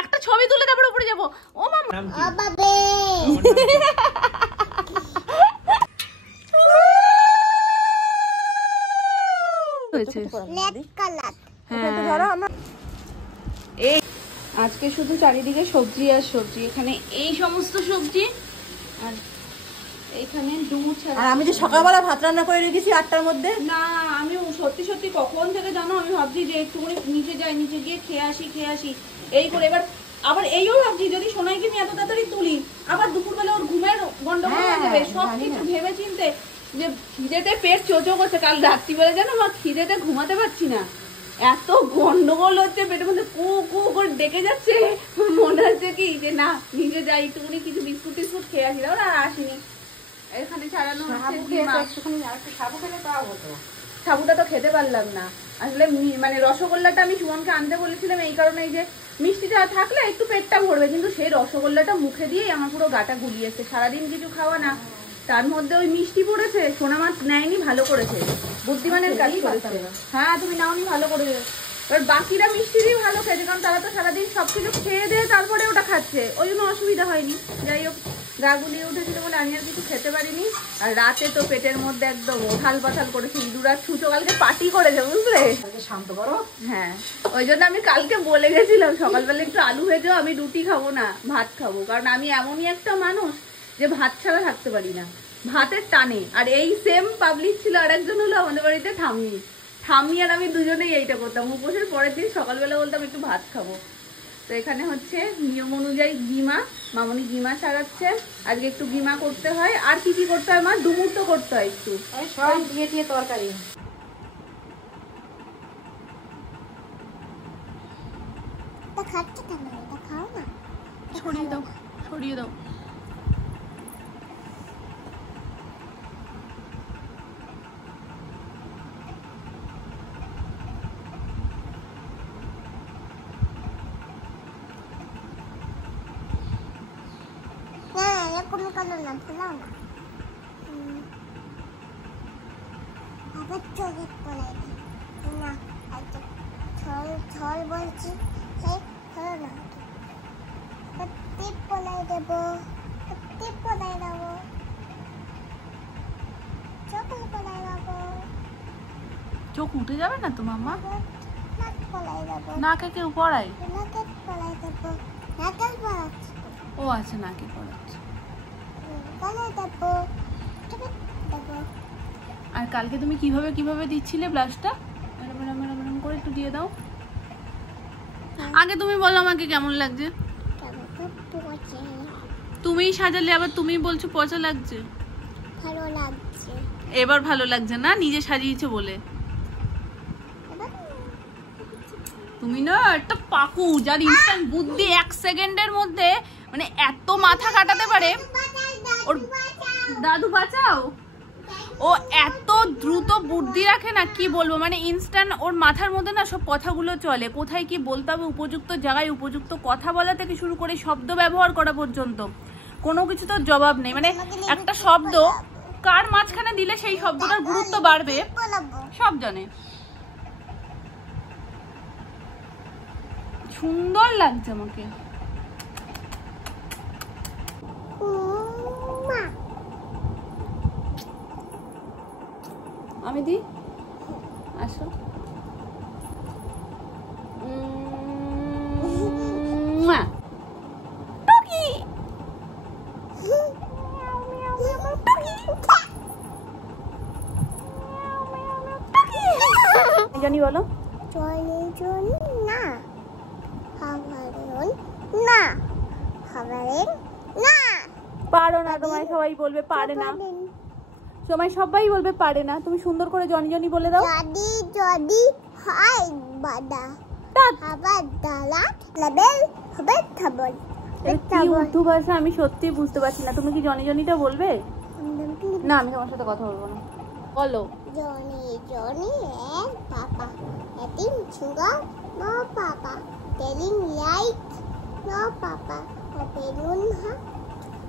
একটা ছবি তুলে তারপর উপরে যাবো। ও মামা আজকে শুধু চারিদিকে সবজি আর সবজি, এখানে এই সমস্ত সবজি আর এখানে দুধ। আর আমি যে সকালবেলা ভাত রান্না করে রেখেছি 8টার মধ্যে, না আমি সত্যি সত্যি কখন থেকে জানো আমি ভাবছি যে একটুখানি নিচে যাই, নিচে গিয়ে খেয়ে আসি এই করে। এবার আবার এইও ভাবছি যদি সোনাইকে আমি এত তাড়াতাড়ি তুলি আবার দুপুরবেলা ওর ঘুমের গন্ডগোল হয়ে যাবে, সব কিছু ভেবে চিনতে যে খিদেতে পেট চোচো করছে। কাল রাত্রিবেলা জানো মা খিদেতে ঘুমাতে পারছি না, এত গন্ডগোল হচ্ছে পেটের মধ্যে, কু কু করে ডেকে যাচ্ছে। মনে হচ্ছে কি যে না নিজে যাই একটুখানি কিছু বিস্কুট টিস্কুট খেয়ে আসি, ওরা আর আসিনি। এখানে ছাড়ানো সাবুটা তো খেতে পারলাম না আসলে, মানে রসগোল্লাটা আমি সুমনকে আনতে বলেছিলাম এই কারণে যে মিষ্টিটা থাকলে একটু পেটটা ভরবে, কিন্তু সেই রসগোল্লাটা মুখে দিয়েই আমার পুরো গাটা গুলিয়েছে। সারাদিন কিছু খাওয়া না, তার মধ্যে ওই মিষ্টি পড়েছে, সোনা মাছ নেয়নি, ভালো করেছে, বুদ্ধিমানের কাজ করেছে। হ্যাঁ তুমি নাওনি, ভালো করেছে। এবার বাকিরা মিষ্টি দিয়ে ভালো খেয়েছে, কারণ তারা তো সারাদিন সবকিছু খেয়ে দিয়ে তারপরে ওটা খাচ্ছে, ওই জন্য অসুবিধা হয়নি। যাই হোক গা গুলিয়ে উঠেছিল বলে আমি আর কিছু খেতে পারিনি। আর রাতে তো পেটের মধ্যে একদম ওঠাল পাঠাল করেছে, ইঁদুর আর ছুঁচো কালকে পার্টি করেছে বুঝলে, শান্ত করো। হ্যাঁ ওই জন্য আমি কালকে বলে গেছিলাম সকালবেলা একটু আলু ভেজেও, আমি রুটি খাবো না ভাত খাবো, কারণ আমি এমনই একটা মানুষ যে ভাত ছাড়া থাকতে পারি না, ভাতের টানে। আর এই সেম পাবলিক ছিল আর একজন হলো আমাদের বাড়িতে ঠাম্মি আর আমি দুজনেই এইটা করতাম, উপোসের পরের দিন সকালবেলা বলতাম একটু ভাত খাবো। তো এখানে হচ্ছে নিয়ম অনুযায়ী গিমা, মামনি গিমা সারাচ্ছে, আজকে একটু গিমা করতে হয়। আর কি কি করতে হয় মা? ডুমুর তো করতে হয় একটু, সব দিয়ে দিয়ে তরকারি। সরিয়ে দাও চোখ উঠে যাবে না তো মাম্মা? নাকে কেউ পড়ায়? ও আচ্ছা নাকে পড়াচ্ছে। আর কালকে তুমি কিভাবে কিভাবে দিচ্ছিলে ব্লাশটা? এরকম করে একটু দিয়ে দাও। আগে তুমি বলো আমাকে কেমন লাগছে? তুমিই সাজালে আবার তুমি বলছো পচা লাগছে। ভালো লাগছে এবার, ভালো লাগছে না নিজে সাজিয়েছো বলে। তুমি না একটা পাকু, যার ইনস্ট্যান্ট বুদ্ধি 1 সেকেন্ডের মধ্যে মানে এত মাথা কাটাতে পারে। ওর দাদু বাঁচাও, ও এত দ্রুত বুদ্ধি রাখে না কি বলবো, মানে ইনস্ট্যান্ট ওর মাথার মধ্যে না সব কথাগুলো চলে, কোথায় কি বলতে হবে, উপযুক্ত জায়গায় উপযুক্ত কথা বলা থেকে শুরু করে শব্দ ব্যবহার করা পর্যন্ত কোনো কিছু তো জবাব নেই। মানে একটা শব্দ কার মাঝখানে দিলে সেই শব্দটার গুরুত্ব বাড়বে সব জানে। সুন্দর লাগছে আমাকে। আমি দি আসো। জানি বলো পারো না, তোমায় সবাই বলবে পারে না, তোমায় সবাই বলবে পারে না। তুমি সুন্দর করে জনি জনি বলে দাও। উর্দু ভাষা আমি সত্যি বুঝতে পারছি না, তুমি কি জনি জনিটা বলবে? না আমি তোমার সাথে কথা বলবো না, বলো। Johnny Johnny and papa eating sugar, no papa telling light, no papa balloon ha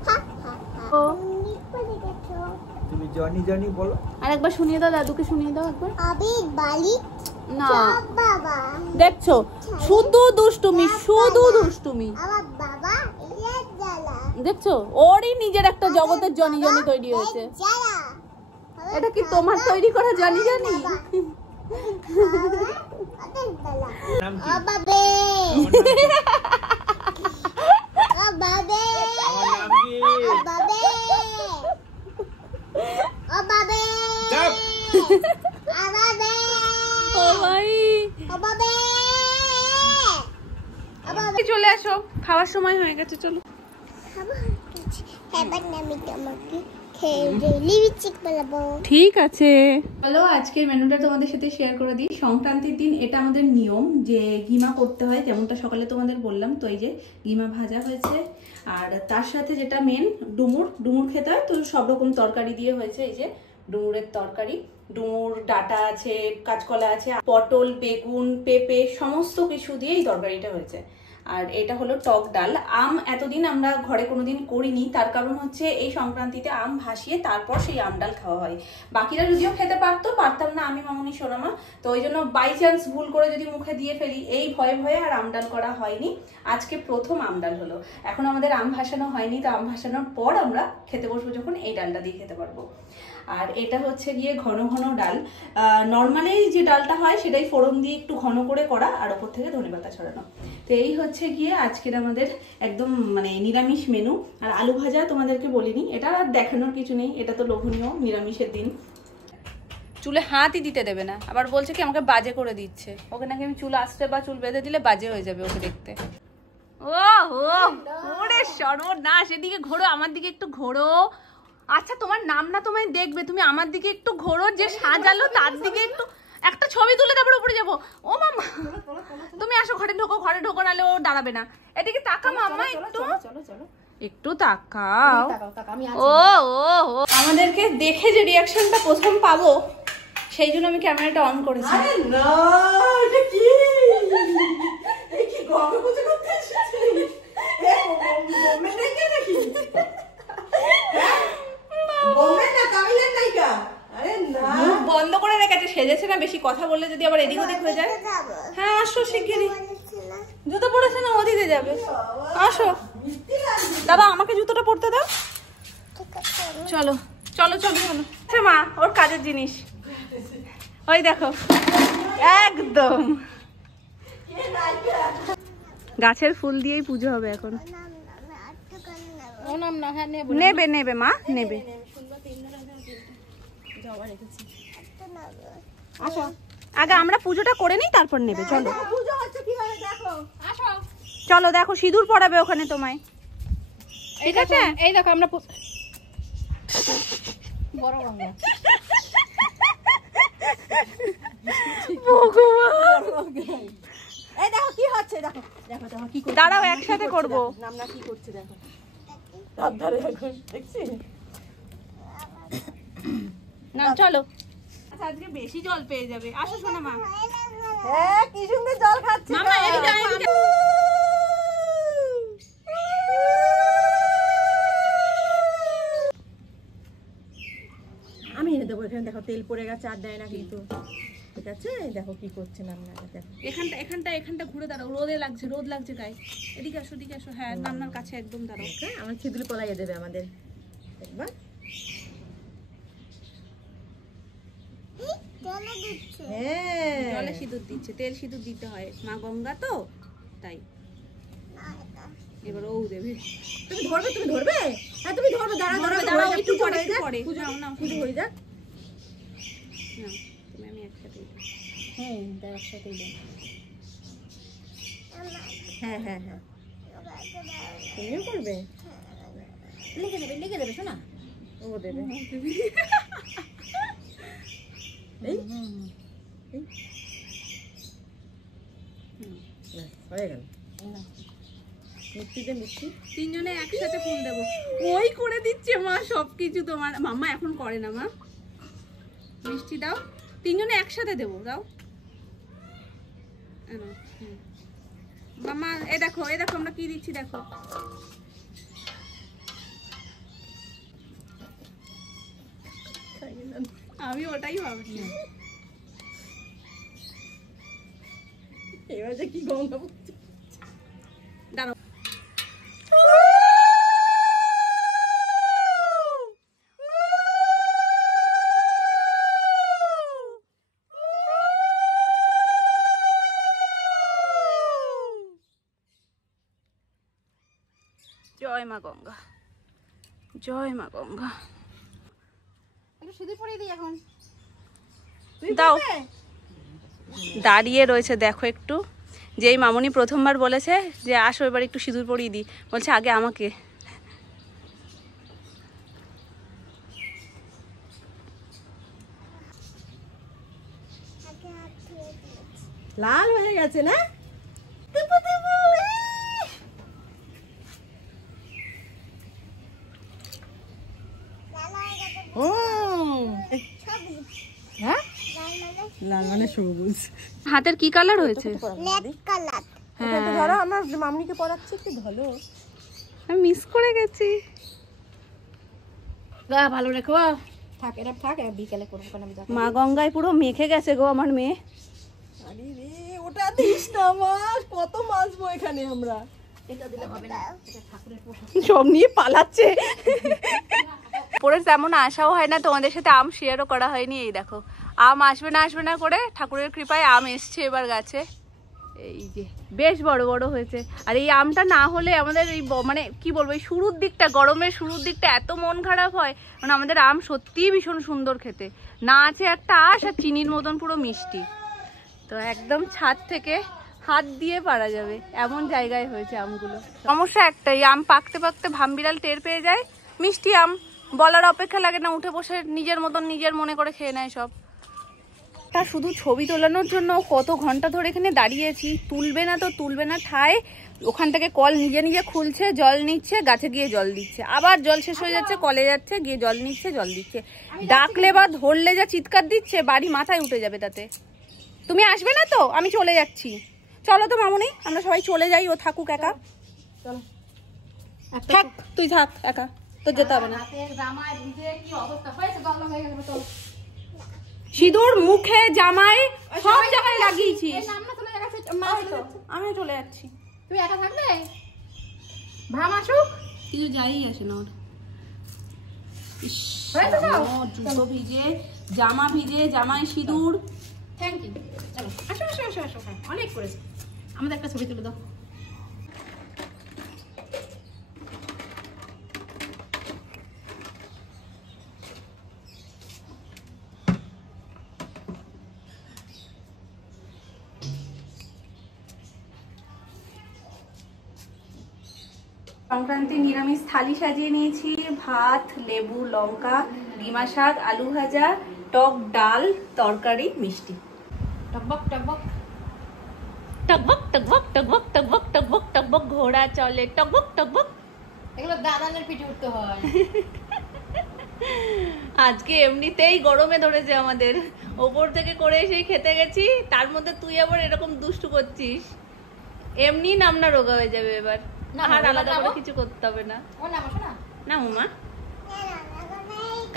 ha ha। তুমি জনি জনি বলো, আরেকবার শুনিয়ে দাও, দাদুকে শুনিয়ে দাও একবার। আবির বালিক না দেখছো শুধু দুষ্টুমি শুধু দুষ্টুমি দেখছো ওরই নিজের একটা জগতের জনি জনি তৈরি হয়েছে এটা কি তোমার তৈরি করা জনি জনি চলে আসো খাওয়ার সময় হয়ে গেছে চলো ঠিক আছে বলো আজকের মেনুটা তোমাদের সাথে শেয়ার করে দিই সংক্রান্তির দিন এটা আমাদের নিয়ম যে গিমা করতে হয় যেমনটা সকালে তোমাদের বললাম তো এই যে গিমা ভাজা হয়েছে আর তার সাথে যেটা মেন ডুমুর খেতে হয় তো সব রকম তরকারি দিয়ে হয়েছে এই যে ডুমুরের তরকারি ডুমুর ডাটা আছে কাঁচকলা আছে পটল বেগুন পেঁপে সমস্ত কিছু দিয়ে এই তরকারিটা হয়েছে আর এটা হলো টক ডাল আম এতদিন আমরা ঘরে কোনোদিন করিনি তার কারণ হচ্ছে এই সংক্রান্তিতে আম ভাসিয়ে তারপর সেই আম ডাল খাওয়া হয় বাকিরা যদিও খেতে পারতাম না আমি মামনি সোনামা তো ওই জন্য বাই চান্স ভুল করে যদি মুখে দিয়ে ফেলি এই ভয়ে ভয়ে আর আম ডাল করা হয়নি আজকে প্রথম আম ডাল হলো এখন আমাদের আম ভাসানো হয়নি তো আম ভাসানোর পর আমরা খেতে বসবো যখন এই ডালটা দিয়ে খেতে পারবো আর এটা হচ্ছে গিয়ে ঘন ঘন ডাল নর্মালি যে ডালটা হয় সেটাই ফোড়ন দিয়ে একটু ঘন করে করা আর ওপর থেকে ধনেপাতা ছড়ানো তো এই হচ্ছে গিয়ে আজকের আমাদের একদম মানে নিরামিষ মেনু আর আলু ভাজা তোমাদেরকে বলিনি এটা আর দেখানোর কিছু নেই এটা তো লোভনীয় নিরামিষের দিন চুলে হাতই দিতে দেবে না আবার বলছে কি আমাকে বাজে করে দিচ্ছে ওকে নাকি আমি চুল আসতে বা চুল বেঁধে দিলে বাজে হয়ে যাবে ওকে দেখতে ওরে সর্বনাশ এদিকে ঘোরো আমার দিকে একটু ঘোরো আচ্ছা তোমার নাম না তোমায় দেখবে তুমি আমার দিকে একটু ঘোরো যে সাজালো তার দিকে একটু একটা ছবি তুলে তারপর উপরে যাবো ও মামা তুমি আসো ঘরে ঢোকো নালে ও দাঁড়াবে না এদিকে তাকা মামা একটু একটু তাকাও ও আমাদেরকে দেখে যে রিয়াকশনটা প্রথম পাবো সেই জন্য আমি ক্যামেরাটা অন করেছি বন্ধ করে রেখেছে সেজেছে না বেশি কথা বললে যদি আবার এদিক ওদিক হয়ে যায় হ্যাঁ আসো শিগগিরই জুতো পরেছে না ওদিকে যাবে আসো দাদা আমাকে জুতোটা পরতে দাও চলো চলো চলো চলো আচ্ছা মা ওর কাজের জিনিস ওই দেখো একদম গাছের ফুল দিয়েই পুজো হবে এখন নেবে নেবে মা নেবে আগে আমরা পুজোটা করে নিই তারপর নেবে চলো চলো দেখো সিঁদুর পড়াবে ওখানে তোমায় ঠিক আছে এই দেখো আমরা বড় এই দেখো কি হচ্ছে দেখো দেখো দেখো কি করছে দাঁড়াও একসাথে করব নামনা কি করছে দেখো ধরে দেখছি না চলো আচ্ছা আজকে বেশি জল পেয়ে যাবে আসো শোনা মা হ্যাঁ কি সুন্দর জল খাচ্ছে মামা এদিকে এদিকে আমি এনে দেবো এখানে দেখো তেল পড়ে গেছে আর দেয় না কিন্তু ঠিক আছে দেখো কি করছে নামনা দেখো এখানটা ঘুরে দাঁড়াও রোদ লাগছে গায়ে এদিকে আসো হ্যাঁ নামনার কাছে একদম দাঁড়াও আমার ছিদুলি পলাইয়ে দেবে আমাদের দেখবা জলে সিঁদুর দিচ্ছে তেল সিঁদুর দিতে হয় মা গঙ্গা তো তাই এবার ও দেবে তুমি ধরবে হ্যাঁ তুমি ধরবে দাঁড়াও একটু পরে না পুজো হয়ে যাক না তুমি আমি একসাথে হ্যাঁ একসাথেই দাও হ্যাঁ তুমিও করবে লিখে দেবে শোনা ও দেবে এই হয়ে গেল মিষ্টি তিনজনে একসাথে ফুল দেবো ওই করে দিচ্ছে মা সবকিছু তোমার মাম্মা এখন করে না মা মিষ্টি দাও তিনজনে একসাথে দেবো দাও মাম্মা এ দেখো আমরা কি দিচ্ছি দেখো আমি ওটাই ভাবছি এবার যে কি গঙ্গা দাঁড়াও। জয় মা গঙ্গা, জয় মা গঙ্গা। একটু সিঁদুর পরিয়ে দিই এখন। দাও। দাঁড়িয়ে রয়েছে দেখো একটু, যেই মামুনি প্রথমবার বলেছে যে আসো এবার একটু সিঁদুর পরিয়ে দিই, বলছে আগে আমাকে। লাল হয়ে গেছে না? হ্যাঁ, লাল মানে সবুজ। হাতের কি কালার হয়েছে? হ্যাঁ, ধরো আমরা মামনিকে পড়াচ্ছি, একটু ধরো। আমি মিস করে গেছি। গা ভালো রেখো, থাক এটা থাক, বিকেলে করবো। মা গঙ্গায় পুরো মেখে গেছে গো আমার মেয়ে। আরে রে, ওটা দিস না মাছ, কত মাছবো এখানে আমরা। এটা দিলে হবে না, এটা ঠাকুরের পোশাক। সব নিয়ে পালাচ্ছে। পরে তেমন আশাও হয় না, তোমাদের সাথে আম শেয়ারও করা হয়নি। এই দেখো আম আসবে না করে ঠাকুরের কৃপায় আম এসছে এবার গাছে। এই যে বেশ বড় বড় হয়েছে। আর এই আমটা না হলে আমাদের এই মানে কি বলবো, এই শুরুর দিকটা, গরমের শুরুর দিকটা এত মন খারাপ হয়। মানে আমাদের আম সত্যিই ভীষণ সুন্দর খেতে, না আছে একটা আঁশ আর চিনির মতন পুরো মিষ্টি। তো একদম ছাদ থেকে হাত দিয়ে পারা যাবে এমন জায়গায় হয়েছে আমগুলো। সমস্যা একটাই, আম পাকতে পাকতে ভামবিড়াল টের পেয়ে যায়। মিষ্টি আম বলার অপেক্ষা লাগে না, উঠে বসে নিজের মতন নিজের মনে করে খেয়ে নেয় সব। তা শুধু ছবি তোলানোর জন্য কত ঘন্টা ধরে এখানে দাঁড়িয়েছি, তুলবে না ঠায়। ওখান থেকে কল নিজে নিজে খুলছে, জল নিচ্ছে, গাছে গিয়ে জল দিচ্ছে, আবার জল শেষ হয়ে যাচ্ছে, কলে যাচ্ছে, গিয়ে জল নিচ্ছে, জল দিচ্ছে। ডাকলে বা ধরলে যা চিৎকার দিচ্ছে, বাড়ি মাথায় উঠে যাবে তাতে। তুমি আসবে না তো? আমি চলে যাচ্ছি। চলো তো মামুনি, আমরা সবাই চলে যাই, ও থাকুক একা। চলো থাক, তুই থাক একা, তোর যেতে হবে না। সিঁদুর মুখে জামাই সব জায়গায় লাগিয়েছি। আমি চলে যাচ্ছি। তুই একা থাকবে, ভাম আসুক, কিছু যাই আসে না ওর। জুতো ভিজে, জামা ভিজে, জামাই সিঁদুর। Thank you. চলো আসো আসো আসো আসো, হ্যাঁ অনেক করেছে। আমাদের একটা ছবি তুলে দাও। সংক্রান্তি নিরামিষ থালি সাজিয়ে নিয়েছি। ভাত, লেবু, লঙ্কা, ডিমা শাক, আলু ভাজা, টক ডাল, তরকারি, মিষ্টি। টকবক টকবক টকবক টকবক টকবক টকবক টকবক টকবক ঘোড়া চলে টকবক টকবক। এগুলো দাদানের পিঠে উঠতে হয়। আজকে এমনিতেই গরমে ধরেছে আমাদের, ওপর থেকে করে এসে খেতে গেছি, তার মধ্যে তুই আবার এরকম দুষ্টু করছিস। এমনি নামনা রোগা হয়ে যাবে এবার, আর আলাদা করে কিছু করতে হবে না। না মামা,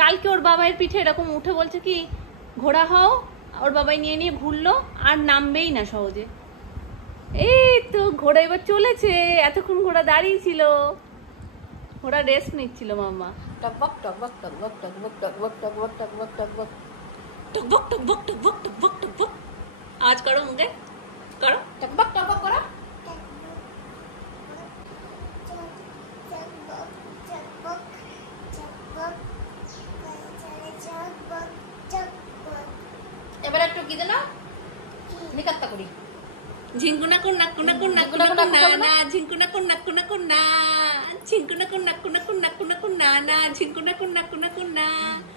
কালকে ওর বাবাইয়ের পিঠে এরকম উঠে বলছে কি ঘোড়া হও, ওর বাবাই নিয়ে নিয়ে ঘুরলো, আর নামবেই না সহজে। এই তো ঘোড়া এবার চলেছে, এতক্ষণ ঘোড়া দাঁড়িয়ে ছিল, ঘোড়া রেস্ট নিচ্ছিল। মামা টকবক টকবক টকবক টকবক টকবক টকবক টকবক টকবক টকবক টকবক টকবক টকবক টকবক। আজ করো মুখে, করো টকবক টকবক করো। এবার একটু কি দিলাম, নিকাত্তা করি। ঝিঙ্কুনা কুন্না কুন্না কুন্না কুন্না কুন্না না, ঝিঙ্কুনা কুন্না কুন্না কুন্না, ঝিঙ্কুনা কুন্না কুন্না কুন্না কুন্না কুন্না না, ঝিঙ্কুনা কুন্না কুন্না কুন্না।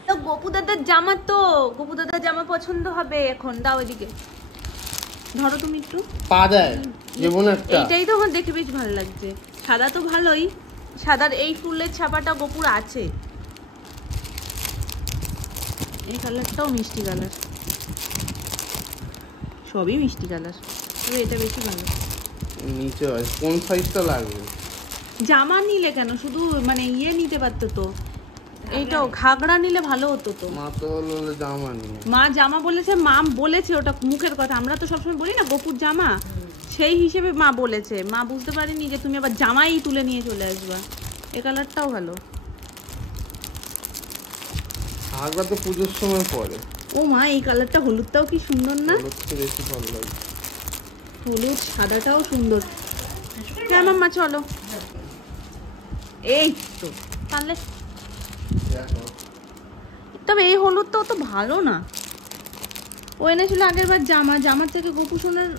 তো গোপু দাদার জামা, তো গোপু দাদার জামা পছন্দ হবে এখন। দাও এদিকে, ধরো তুমি একটু। পা দেয় যেমন একটা, এইটাই তো আমার দেখে বেশ ভালো লাগছে। সাদা তো ভালোই, সাদার এই ফুলের ছাপাটা গোপুর আছে। এই কালারটাও মিষ্টি কালার, সবই মিষ্টি কালার, তবে এটা বেশি ভালো। নিচে কোন সাইজটা লাগবে? জামা নিলে কেন, শুধু মানে ইয়ে নিতে পারতো তো, এইটাও ঘাগড়া নিলে ভালো হতো তো। মা তো বললো জামা নিয়ে। মা জামা বলেছে, মা বলেছে ওটা মুখের কথা, আমরা তো সবসময় বলি না গোপুর জামা। সেই হিসেবে মা বলেছে, মা বুঝতে পারেনি যে তুমি আবার জামাই তুলে নিয়ে চলে আসবা। এই কালারটাও ভালো। আগা তো পুজোর সময় পরে। ও মা, এই কালারটা হলুদটাও কি সুন্দর না? হলুদটা বেশি ভালো লাগে। হলুদ সাদাটাও সুন্দর। হ্যাঁ মাম্মা চলো। এই তো পারলে, দেখো তবে এই হলুদটা অত ভালো না। ও এনেছিল আগের বার জামা, জামার থেকে গোপু সোনার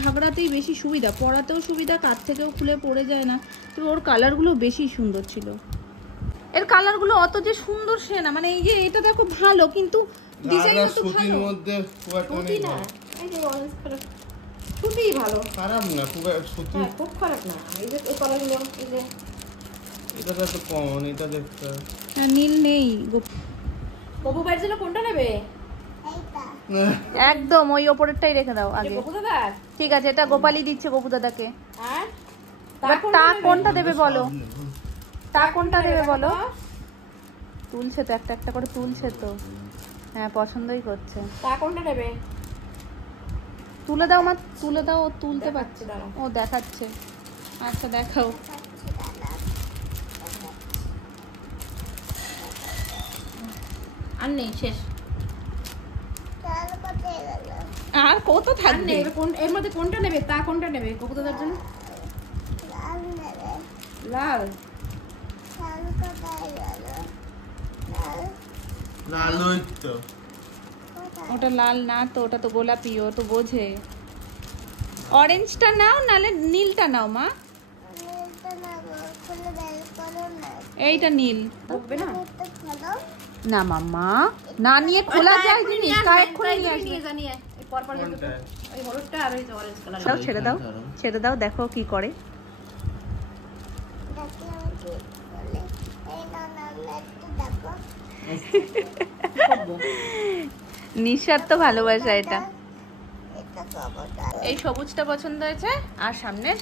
ঘাগড়াতেই বেশি সুবিধা, পরাতেও সুবিধা, কাছ থেকেও খুলে পড়ে যায় না। তবে ওর কালারগুলো বেশি সুন্দর ছিল। এর কালারগুলো অত যে সুন্দর সে না, মানে এই যে এটা দেখো ভালো, কিন্তু ডিজাইন গাগরা তো সুতির ভালো। মধ্যে খুব একটা সুতি নেই। না, এই যে অরেঞ্জ কালার সুতিই ভালো। খারাপ না, খুব একটা সুতি। হ্যাঁ, খুব খারাপ না। এই যে এই কালারগুলো, এই যে এটা তো একটু কমন, এটা দেখতে। হ্যাঁ, নীল নেই। বাবু বাড়ির জন্য কোনটা নেবে? একদম ওই ওপরেরটাই রেখে দাও আগে। বাবু দাদার? ঠিক আছে, এটা গোপালি দিচ্ছে গোপু দাদাকে। আর এবার তা কোনটা দেবে বলো, তা কোনটা দেবে বলো। তুলছে তো, একটা একটা করে তুলছে তো। হ্যাঁ, পছন্দই করছে। তা কোনটা নেবে? তুলে দাও মা, তুলে দাও। ও তুলতে দেখাচ্ছি, পারছে, দাঁড়াও। ও দেখাচ্ছে। আচ্ছা দেখাও। আর নেই, শেষ। আর কত আর থাকবে? নেই। এর মধ্যে কোনটা নেবে? তা কোনটা নেবে বাবু দাদার জন্য? লাল। লাল ওই তো। ওটা লাল না তো, ওটা তো গোলাপি, ও তো বোঝে। অরেঞ্জটা নাও, নালে নীলটা নাও মা। এইটা নীল বকবে না? না মাম্মা, না নিয়ে খোলা যায় জিনিস, তা এক্ষুনি নিয়ে আসবে। নিয়ে জানিয়ে এই পরপর কোনটা? ওই হলুদটা আর ওই যে অরেঞ্জ কালার। দাও, ছেড়ে দাও, ছেড়ে দাও, দেখো কি করে। নিঃস্বার্থ ভালোবাসা এটা। এই সবুজটা পছন্দ হয়েছে, আর সামনের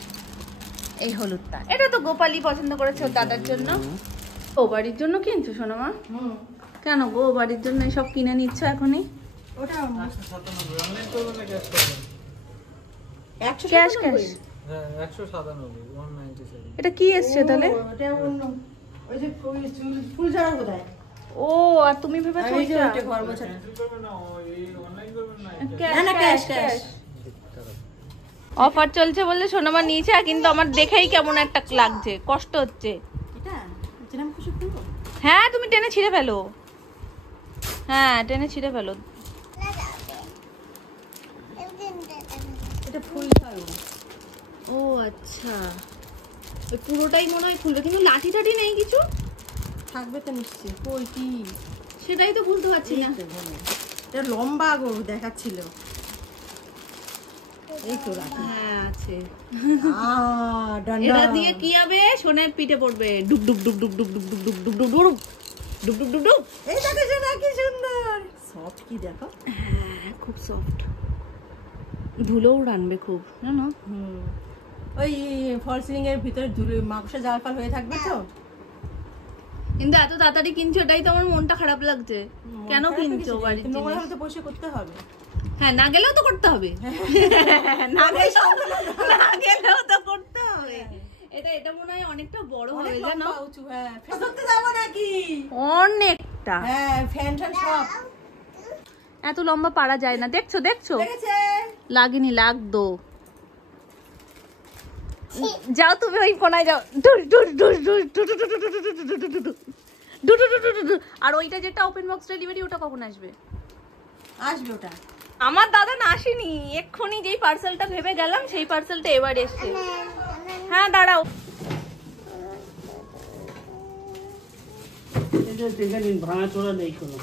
এই হলুদটা। এটা তো গোপালি পছন্দ করেছে ওর দাদার জন্য। ও বাড়ির জন্য কিনছো শোনো মা? হুম, কেন গো বাড়ির জন্য এসব কিনে নিচ্ছ এখনই? ওটা ক্যাশ ক্যাশ। এটা কি এসছে তাহলে? ওটা অন্য, ওই যে ফুল ঝাড়া কোথায়? ও, আর তুমি ভেবেছো ওই যে ওইটা? ওইটা ঘর মোছা। ক্যাশ, না না, ক্যাশ ক্যাশ। অফার চলছে বললে সোনামা নিয়েছে, কিন্তু আমার দেখেই কেমন একটা লাগছে, কষ্ট হচ্ছে। এটা যেরকম খুশি খুলবো। হ্যাঁ, তুমি টেনে ছিঁড়ে ফেলো। হ্যাঁ, টেনে ছিঁড়ে ফেলো। এটা ফুল ঝাড়ু। ও আচ্ছা, ওই পুরোটাই মনে হয় খুলবে, কিন্তু লাঠি টাঠি নেই কিছু। থাকবে তো নিশ্চয়ই। কই কি? সেটাই তো খুলতে পারছি না। এটা লম্বা গো দেখাচ্ছিল। এই তো রাখি। হ্যাঁ আছে। ডান্ডা। এটা দিয়ে কি হবে? সোনার পিঠে পড়বে। ডুব ডুব ডুব ডুব ডুব ডুব ডুব ডুব ডুব ডুব ডুব ডুব ডুব ডুব ডুব। এই দেখো সোনা কি সুন্দর। সফট কি দেখো। হ্যাঁ, খুব সফট। ধুলোও টানবে খুব, জানো? হুম, ওই ফল সিলিং এর ভিতরে ধুলো মাকড়সা জাল হয়ে থাকবে তো। কিন্তু এত তাড়াতাড়ি কিনছো, এটাই তো আমার মনটা খারাপ লাগছে। কেন কিনছো বাড়ির নোংরা জিনিস? হলে তো পরিষ্কার করতে হবে। হ্যাঁ, না গেলেও তো করতে হবে। না গেলেও তো করতে হবে। এটা মনে হয় অনেকটা বড় হবে, জানো? লম্বা উঁচু। হ্যাঁ, ফ্যান ধরতে যাবো নাকি? অনেকটা। হ্যাঁ, ফ্যান ফ্যান সব এত লম্বা পারা যায় না, দেখছো দেখছো? লেগেছে। লাগেনি, লাগতো। যাও তুমি ওই কোনায় যাও। ডুস ডুস ডুস ডুস ডু ডু ডু ডু ডু ডু ডু ডু ডু ডু ডু। ডু ডু ডু ডু ডু ডু। আর ওইটা যেটা ওপেন বক্স ডেলিভারি, ওটা কখন আসবে? আসবে ওটা। আমার দাদা না আসেনি, এক্ষুনি যেই পার্সেলটা ভেবে গেলাম সেই পার্সেলটা এবার এসছে। হ্যাঁ দাঁড়াও। এটা দেখে নিন, ভাঙাচোরা নেই কোনো।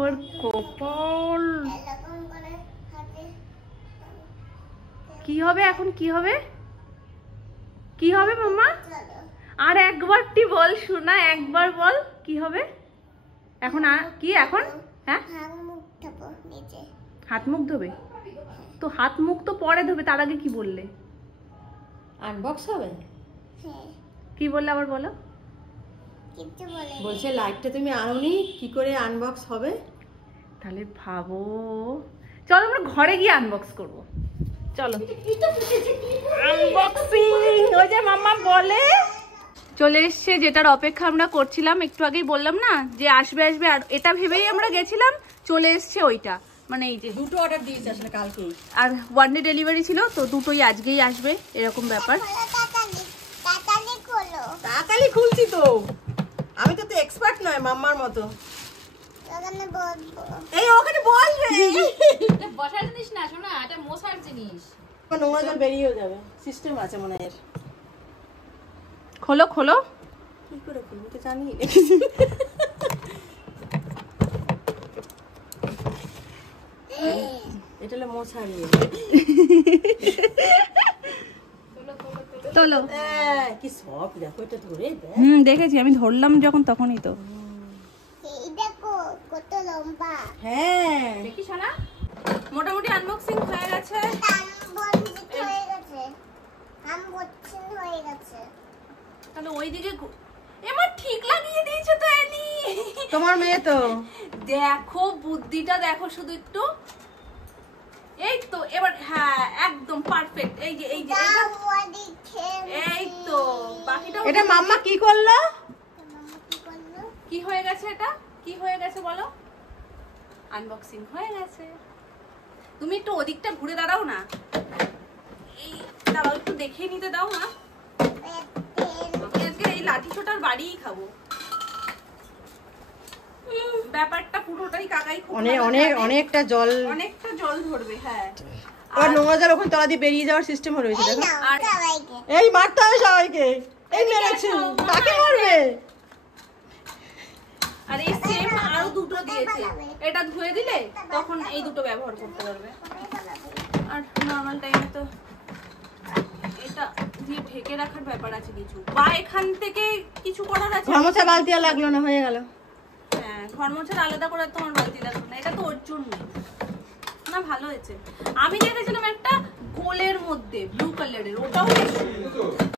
ওর কপাল কি হবে এখন? কি হবে? কি হবে মাম্মা? আর একবারটি বল শোনা, একবার বল কি হবে এখন? আর কি এখন? হ্যাঁ, হাত মুখ ধোবে তো? হাত মুখ তো পরে ধোবে, তার আগে কি বললে? আনবক্স হবে। কি বললে আবার বলো? বলছে লাইটটা তুমি আনোনি, কি করে আনবক্স হবে? তাহলে ভাবো, চলো আমরা ঘরে গিয়ে আনবক্স করব। চলো আনবক্সিং, ওই যে মাম্মা বলে চলে এসছে, যেটার অপেক্ষা আমরা করছিলাম। একটু আগেই বললাম না যে আসবে আসবে, আর এটা ভেবেই আমরা গেছিলাম, চলে এসছে ওইটা। মানে এই যে দুটো অর্ডার দিয়েছে আসলে কালকেই, আর ওয়ান ডে ডেলিভারি ছিল, তো দুটোই আজকেই আসবে, এরকম ব্যাপার। তাড়াতাড়ি খুলছি তো, আমি তো এক্সপার্ট নয় মাম্মার মতো। এই ওখানে বসবে, বসার জিনিস না শোনা, এটা মশার জিনিস। নোংরা জল বেরিয়েও যাবে, সিস্টেম আছে মনে হয় এর। খোলো খোলো, কি করে খুলবো তো জানি না। এটা হলো মশারি। তোলো। কি সফট, দেখো এটা ধরে দেখ। দেখেছি আমি, ধরলাম যখন তখনই তো। হ্যাঁ দেখি শোনা, মোটামুটি আনবক্সিং হয়ে গেছে। তাহলে ওইদিকে এবার ঠিক লাগিয়ে দিয়েছে তো এলি। তোমার মেয়ে তো। দেখো বুদ্ধিটা দেখো শুধু একটু। এই তো এবার, হ্যাঁ একদম পারফেক্ট। এই যে এই যে এই তো বাকিটা। এটা মাম্মা কি করলো? কি হয়ে গেছে, এটা কি হয়ে গেছে বলো? আনবক্সিং হয়ে গেছে। তুমি একটু ওদিকটা ঘুরে দাঁড়াও না, এই দাঁড়াও একটু দেখে নিতে দাও না। আমি আজকে এই লাঠি ছোটার বাড়িই খাবো। ব্যাপারটা পুরোটাই কাকাই খুব অনেকটা জল, অনেকটা জল ধরবে। হ্যাঁ, আর নোংরা জল ওখানে তলা দিয়ে বেরিয়ে যাওয়ার সিস্টেম রয়েছে দেখো। আর এই মারতে হবে সবাইকে। এই মেরেছে, কাকে মারবে? আর এই সেম আরো দুটো দিয়েছে, এটা ধুয়ে দিলে তখন এই দুটো ব্যবহার করতে পারবে। আর নরমাল টাইমে তো এটা দিয়ে ঢেকে রাখার ব্যাপার আছে কিছু, বা এখান থেকে কিছু করার আছে। ঘরমোছা বালতি আর লাগলো না, হয়ে গেল। হ্যাঁ, ঘর মোছার আলাদা করে তোমার বালতি লাগবে না, এটা তো ওর জন্য না। ভালো হয়েছে। আমি দেখেছিলাম একটা গোলের মধ্যে ব্লু কালারের, ওটাও বেশ সুন্দর।